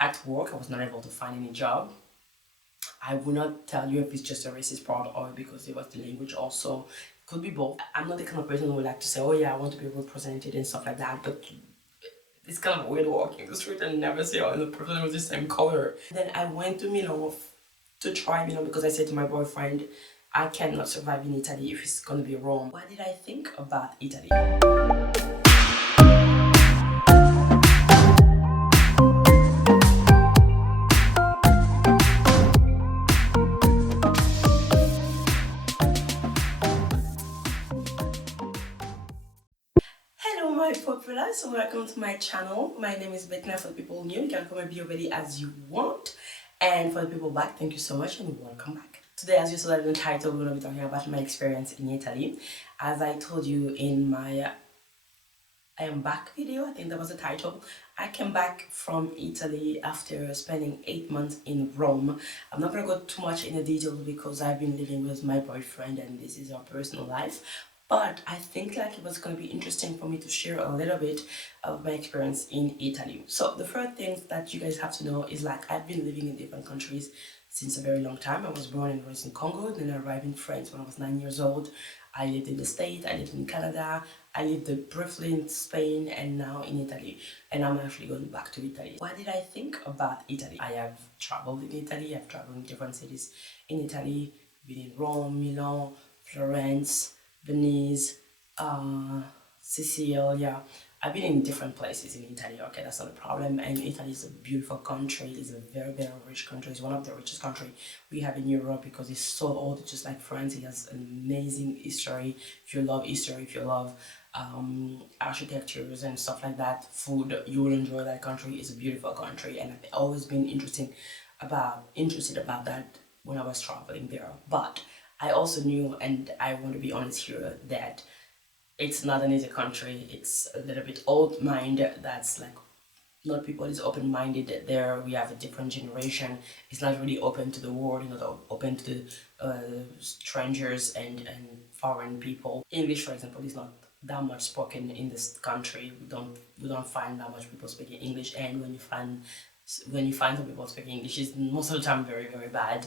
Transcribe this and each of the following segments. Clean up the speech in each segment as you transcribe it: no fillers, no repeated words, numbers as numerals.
at work I was not able to find any job. I will not tell you if it's just a racist part or because it was the language also. Could be both. I'm not the kind of person who would like to say, oh yeah, I want to be represented and stuff like that, but it's kind of weird walking the street and never see all the person was the same color. Then I went to Milan to try Milan because I said to my boyfriend, I cannot survive in Italy if it's gonna be Rome. What did I think about Italy? Hello my populace, so welcome to my channel. My name is Bettina. For the people new, you can come and be already as you want. And for the people back, thank you so much and welcome back. Today, as you saw in the title, we're going to be talking about my experience in Italy. As I told you in my I am back video, I think that was the title. I came back from Italy after spending 8 months in Rome. I'm not gonna go too much into details because I've been living with my boyfriend and this is our personal life. But I think like it was gonna be interesting for me to share a little bit of my experience in Italy. So the first thing that you guys have to know is like I've been living in different countries since a very long time. I was born and raised in Congo, then I arrived in France when I was 9 years old. I lived in the States, I lived in Canada, I lived briefly in Spain and now in Italy. And I'm actually going back to Italy. What did I think about Italy? I have traveled in Italy, I've traveled in different cities in Italy, been in Rome, Milan, Florence, Venice, Sicilia. I've been in different places in Italy, okay, that's not a problem. And Italy is a beautiful country, it's a very, very rich country. It's one of the richest countries we have in Europe because it's so old, just like France. It has an amazing history. If you love history, if you love architectures and stuff like that, food, you will enjoy that country. It's a beautiful country and I've always been interested about that when I was traveling there. But I also knew, and I want to be honest here, that it's not an easy country. It's a little bit old mind. That's like not people is open minded there. We have a different generation. It's not really open to the world. You know, open to strangers and foreign people. English, for example, is not that much spoken in this country. We don't find that much people speaking English, and when you find some people speaking English, it's most of the time very, very bad,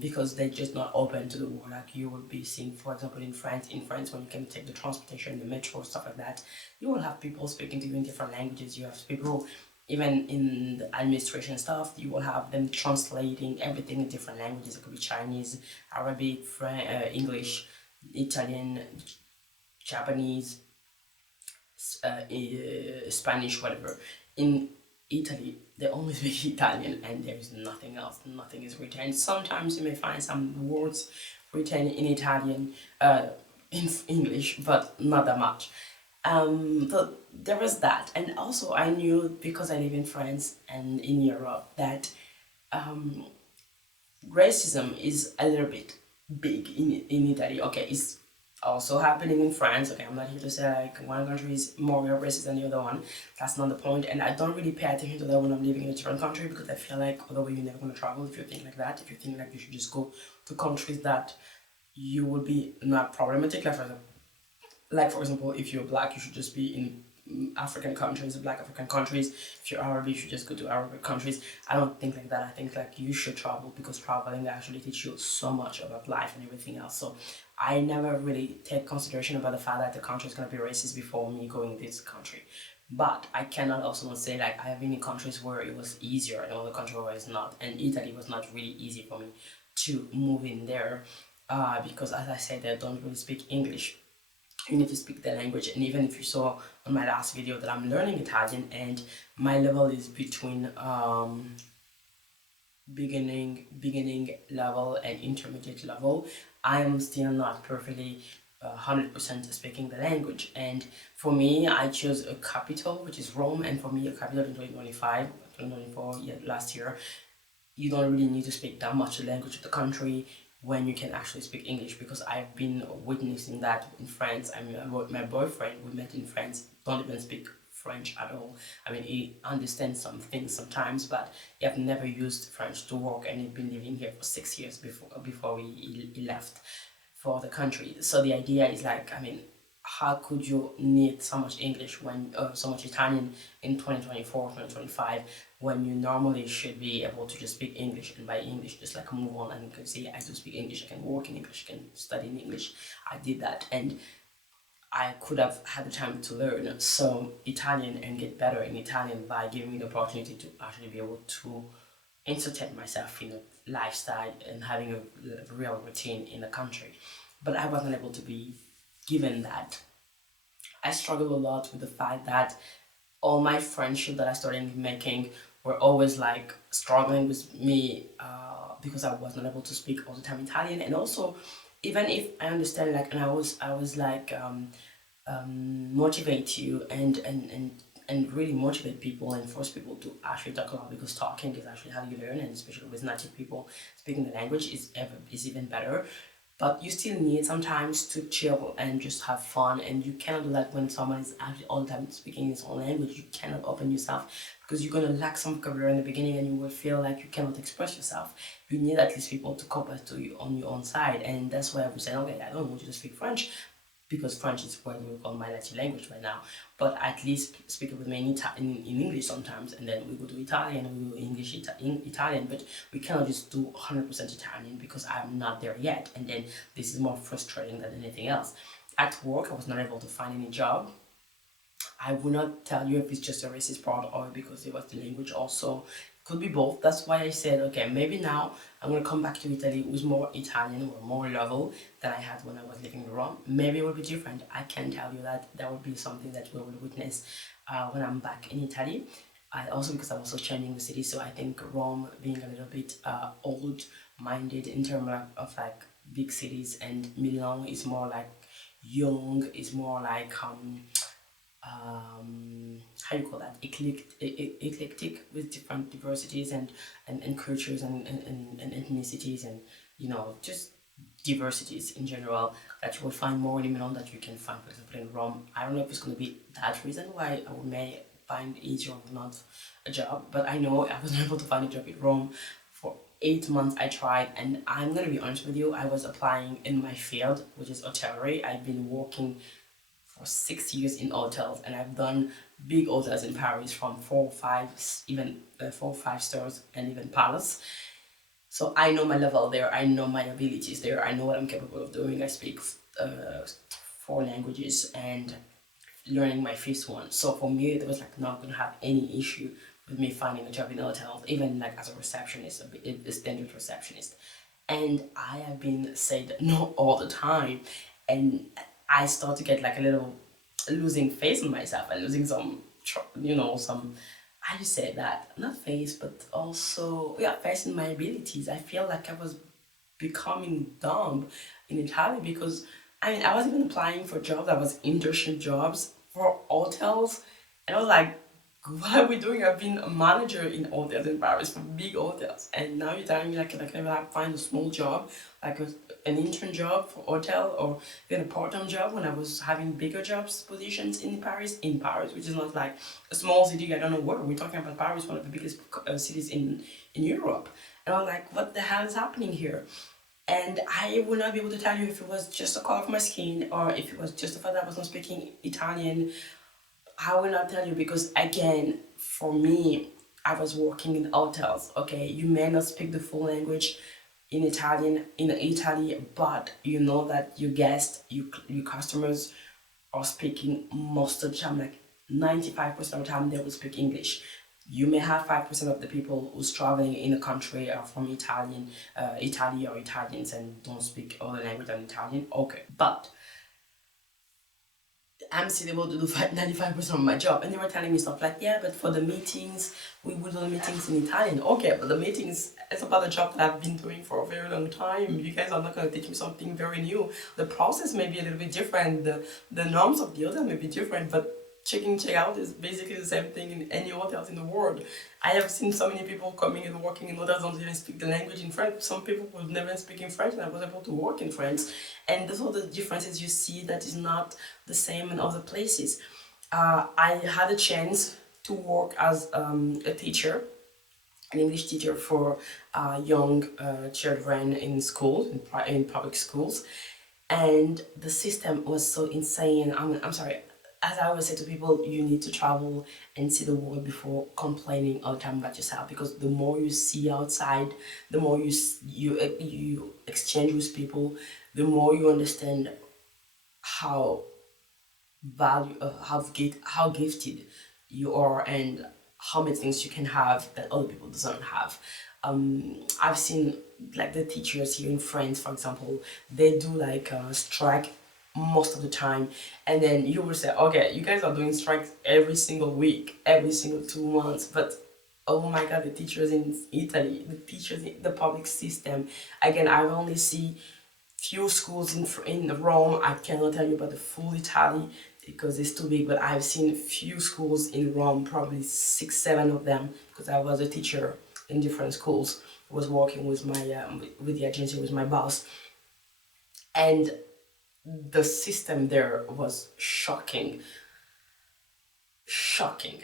because they're just not open to the world. Like you will be seeing, for example, in France, when you can take the transportation, the metro, stuff like that, you will have people speaking to you in different languages. You have people, even in the administration stuff, you will have them translating everything in different languages. It could be Chinese, Arabic, English, Italian, Japanese, Spanish, whatever. In Italy, they only speak Italian and there is nothing else. Nothing is written. Sometimes you may find some words written in Italian, in English, but not that much. So there was that. And also, I knew because I live in France and in Europe that racism is a little bit big in Italy. Okay, it's also happening in France. Okay, I'm not here to say like one country is more racist than the other one. That's not the point. And I don't really pay attention to that when I'm living in a different country because I feel like otherwise you're never gonna travel if you think like that. If you think like you should just go to countries that you will be not problematic. Like for example, if you're black, you should just be in African countries, black African countries. If you're Arab, you should just go to Arabic countries. I don't think like that. I think like you should travel because traveling actually teach you so much about life and everything else. So I never really take consideration about the fact that the country is gonna be racist before me going to this country. But I cannot also not say like I have been in countries where it was easier and other countries where it's not. And Italy was not really easy for me to move in there, because as I said, I don't really speak English. You need to speak the language. And even if you saw on my last video that I'm learning Italian and my level is between beginning level and intermediate level, I'm still not perfectly 100% speaking the language. And for me, I chose a capital, which is Rome, and for me a capital in 2025, 2024, yeah, last year, you don't really need to speak that much the language of the country when you can actually speak English, because I've been witnessing that in France. I mean, my boyfriend, we met in France, don't even speak French at all. I mean, he understands some things sometimes, but he have never used French to work, and he'd been living here for 6 years before he left for the country. So the idea is like, I mean, how could you need so much English when so much Italian in 2024, 2025, when you normally should be able to just speak English, and by English just like move on and you can say I do speak English, I can work in English, I can study in English. I did that, and I could have had the time to learn some Italian and get better in Italian by giving me the opportunity to actually be able to entertain myself in a lifestyle and having a real routine in the country. But I wasn't able to be given that. I struggled a lot with the fact that all my friendships that I started making were always like struggling with me because I was not able to speak all the time Italian, and also even if I understand like, and I was like motivate you and really motivate people and force people to actually talk a lot, because talking is actually how you learn, and especially with native people, speaking the language is even better. But you still need sometimes to chill and just have fun, and you cannot do that when someone is actually all the time speaking his own language. You cannot open yourself because you're gonna lack some vocabulary in the beginning, and you will feel like you cannot express yourself. You need at least people to cope to you on your own side, and that's why I was saying, okay, I don't want you to speak French, because French is what we call my native language right now. But at least speak with me in English sometimes, and then we go to Italian, we go English in Italian. But we cannot just do 100% Italian because I'm not there yet, and then this is more frustrating than anything else. At work, I was not able to find any job. I will not tell you if it's just a racist part or because it was the language also. Could be both. That's why I said, okay, maybe now I'm gonna come back to Italy with more Italian or more level than I had when I was living in Rome. Maybe it will be different. I can tell you that that will be something that we will witness when I'm back in Italy. I also, because I'm also changing the city, so I think Rome being a little bit old-minded in terms of like big cities, and Milan is more like young, is more like how you call that, eclectic, with different diversities and cultures and ethnicities, and just diversities in general, that you will find more in Milan that you can find, for example, in Rome. I don't know if it's going to be that reason why I may find easier or not a job, but I know I wasn't able to find a job in Rome for 8 months. I tried, and I'm going to be honest with you, I was applying in my field, which is hotellery. I've been working for 6 years in hotels, and I've done big hotels in Paris from 4 5, even 4 5 stars, and even palace. So I know my level there, I know my abilities there, I know what I'm capable of doing. I speak 4 languages and learning my fifth one. So for me, there was like not gonna have any issue with me finding a job in hotels, even like as a receptionist, a standard receptionist. And I have been said no all the time, and I start to get like a little losing faith in myself and losing some, some, how do you say that? Not faith, but also, yeah, faith in my abilities. I feel like I was becoming dumb in Italy, because I mean, I was even applying for jobs that was internship jobs for hotels, and I was like, what are we doing? I've been a manager in hotels in Paris for big hotels, and now you're telling me like I can find a small job, like an intern job for hotel, or even a part-time job when I was having bigger jobs positions in Paris, which is not like a small city. I don't know what we're talking about. Paris, one of the biggest cities in Europe, and I'm like, what the hell is happening here? And I will not be able to tell you if it was just a color of my skin, or if it was just the fact that I was not speaking Italian. I will not tell you, because again, for me, I was working in hotels. Okay, you may not speak the full language in Italian in Italy, but you know that your guests, your customers are speaking most of the time, like 95% of the time they will speak English. You may have 5% of the people who's traveling in the country are from Italy or Italians and don't speak other language than Italian. Okay, but I'm still able to do 95% of my job. And they were telling me stuff like, yeah, but for the meetings, we would do the meetings in Italian. Okay, but the meetings, it's about a job that I've been doing for a very long time. You guys are not going to teach me something very new. The process may be a little bit different. The norms of the hotel may be different, but check-in, check-out is basically the same thing in any hotels in the world. I have seen so many people coming and working in hotels don't even speak the language in French. Some people would never speak in French, and I was able to work in French. And those are the differences you see that is not the same in other places. I had a chance to work as a teacher, an English teacher for young children in schools, in public schools. and the system was so insane. I'm sorry. As I always say to people, you need to travel and see the world before complaining all the time about yourself. Because the more you see outside, the more you exchange with people, the more you understand how how gifted you are and how many things you can have that other people doesn't have. I've seen like the teachers here in France, for example, they do like a strike most of the time, and then you will say, okay, you guys are doing strikes every single week, every single 2 months, but oh my god, the teachers in Italy, the teachers in the public system, again, I've only see few schools in Rome. I cannot tell you about the full Italy because it's too big, but I've seen few schools in Rome, probably six, seven of them, because I was a teacher in different schools. I was working with my with the agency with my boss, and the system there was shocking, shocking.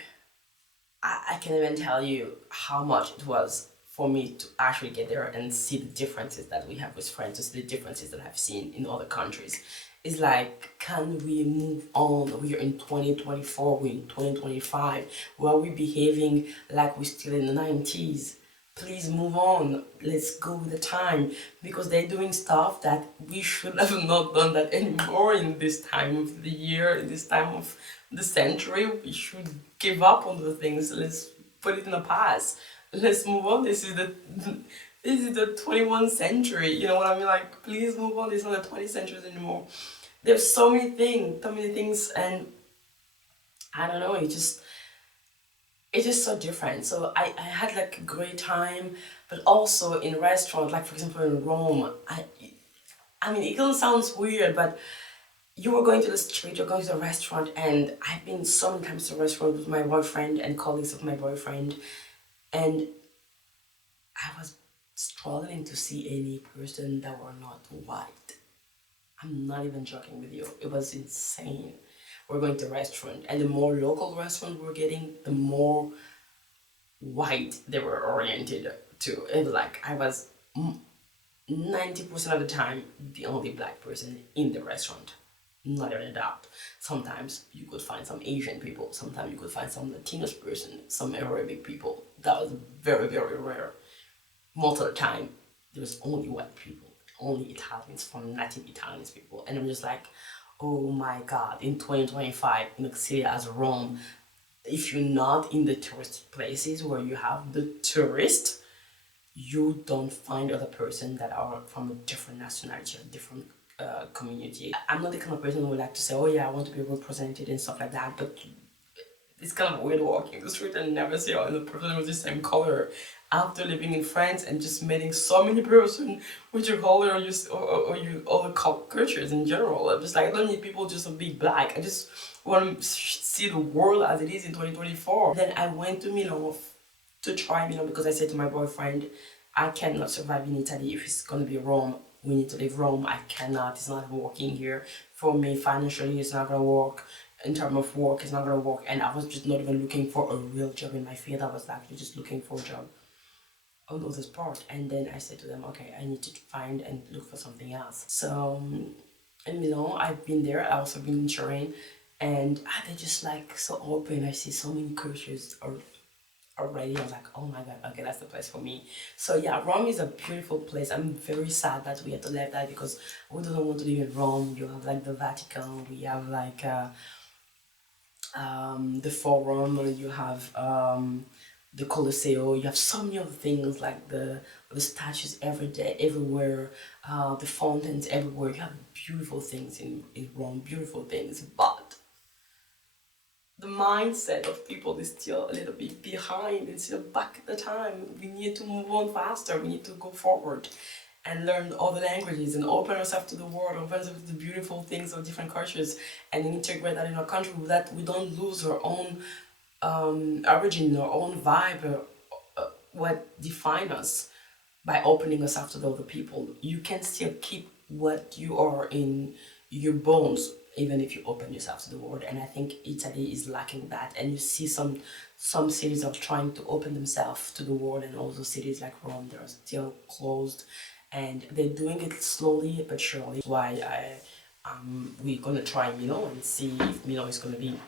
I can't even tell you how much it was for me to actually get there and see the differences that we have with France, to see the differences that I've seen in other countries. It's like, can we move on? We're in 2024, we're in 2025. Why are we behaving like we're still in the 90s? Please move on. Let's go with the time, because they're doing stuff that we should have not done that anymore in this time of the year, in this time of the century. We should give up on the things. Let's put it in the past. Let's move on. This is the 21st century. You know what I mean? Like, please move on. It's not the 20th century anymore. There's so many things, and I don't know. It's just so different. So I had like a great time, but also in restaurant, like for example in Rome, I mean it doesn't sound weird, but you were going to the street, you're going to the restaurant, and I've been so many times to the restaurant with my boyfriend and colleagues of my boyfriend, and I was struggling to see any person that were not white. I'm not even joking with you. It was insane. We're going to a restaurant, and the more local restaurant we're getting, the more white they were oriented to. It was like I was 90% of the time the only black person in the restaurant. Not even a doubt. Sometimes you could find some Asian people, sometimes you could find some Latinos person, some Arabic people. That was very, very rare. Most of the time, there was only white people, only Italians, from native Italians people. And I'm just like, oh my god, in 2025, in a city as Rome, if you're not in the tourist places where you have the tourist, you don't find other person that are from a different nationality or different community. I'm not the kind of person who would like to say, oh yeah, I want to be represented and stuff like that, but it's kind of weird walking the street and never see another person with the same color. After living in France and just meeting so many person with your color or you other cultures in general, I'm just like, I don't need people just to be black. I just want to see the world as it is in 2024. Then I went to Milan to try Milan because I said to my boyfriend, I cannot survive in Italy if it's gonna be Rome. We need to leave Rome. I cannot. It's not working here for me financially. It's not gonna work in terms of work. It's not gonna work. And I was just not even looking for a real job in my field. I was actually just looking for a job on this part. And then I said to them, okay, I need to find and look for something else. So in Milan, I've been there. I also been in Turin, and they're just like so open. I see so many cultures already. I was like, oh my god, okay, that's the place for me. So yeah, Rome is a beautiful place. I'm very sad that we had to leave that because we don't want to live in Rome. You have like the Vatican, we have like the Forum, you have the Colosseo, you have so many other things like the statues every day, everywhere, the fountains everywhere. You have beautiful things in Rome, beautiful things, but the mindset of people is still a little bit behind. It's still back at the time. We need to move on faster. We need to go forward and learn all the languages and open ourselves to the world, open ourselves to the beautiful things of different cultures and integrate that in our country, that we don't lose our own origin, our own vibe, what define us by opening yourself to the other people. You can still keep what you are in your bones, even if you open yourself to the world. And I think Italy is lacking that. And you see some cities are trying to open themselves to the world, and also cities like Rome, they are still closed. and they're doing it slowly but surely. Why we're gonna try Milo and see if Milo is gonna be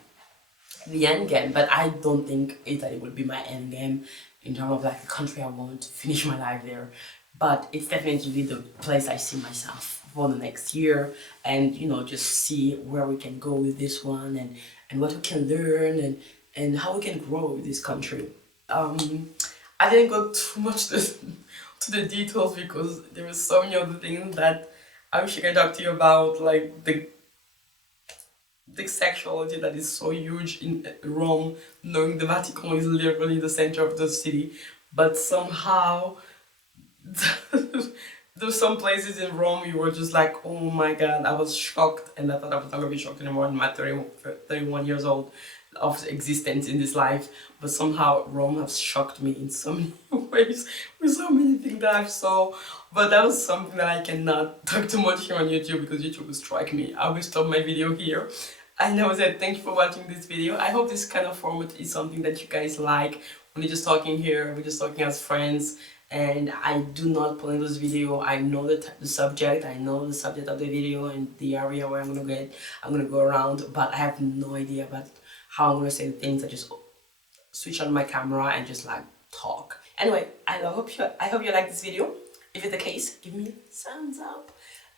the end game. But I don't think Italy will be my end game in terms of like the country I want to finish my life there. But it's definitely the place I see myself for the next year, and just see where we can go with this one, and what we can learn, and how we can grow with this country. I didn't go too much to the details because there were so many other things that I wish I could talk to you about, like the sexuality that is so huge in Rome, knowing the Vatican is literally the center of the city, but somehow there's some places in Rome you were just like, oh my god, I was shocked, and I thought I was not gonna be shocked anymore in my 31 years old of existence in this life. But somehow Rome has shocked me in so many ways with so many things that I saw. But that was something that I cannot talk too much here on YouTube because YouTube will strike me. I will stop my video here. And I was like, thank you for watching this video. I hope this kind of format is something that you guys like. We're just talking here, we're just talking as friends, and I do not plan this video. I know the subject, I know the subject of the video and the area where I'm gonna go around, but I have no idea about how I'm gonna say the things. I just switch on my camera and just like talk. Anyway, I hope you like this video. If it's the case, give me a thumbs up.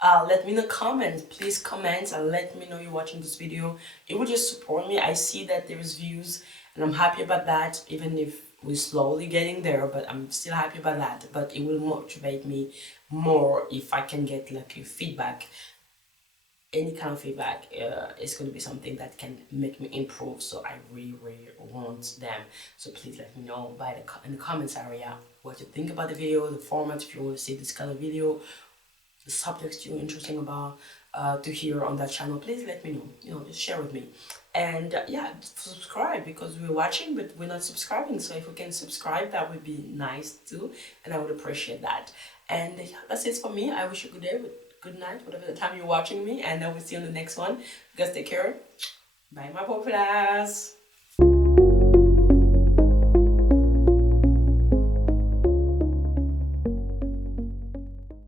Let me know comments. Please comment and let me know you're watching this video. It will just support me. I see that there is views and I'm happy about that, even if we're slowly getting there, but I'm still happy about that. But it will motivate me more if I can get like your feedback. Any kind of feedback is going to be something that can make me improve, so I really want them. So please let me know in the comments area what you think about the video, the format, if you want to see this kind of video, the subjects you're interested about to hear on that channel. Please let me know, just share with me. And yeah, subscribe, because we're watching but we're not subscribing, so if we can subscribe, that would be nice too, and I would appreciate that. And yeah, that's it for me. I wish you a good day, good night, whatever the time you're watching me, and I will see you on the next one. You guys take care. Bye, my populace.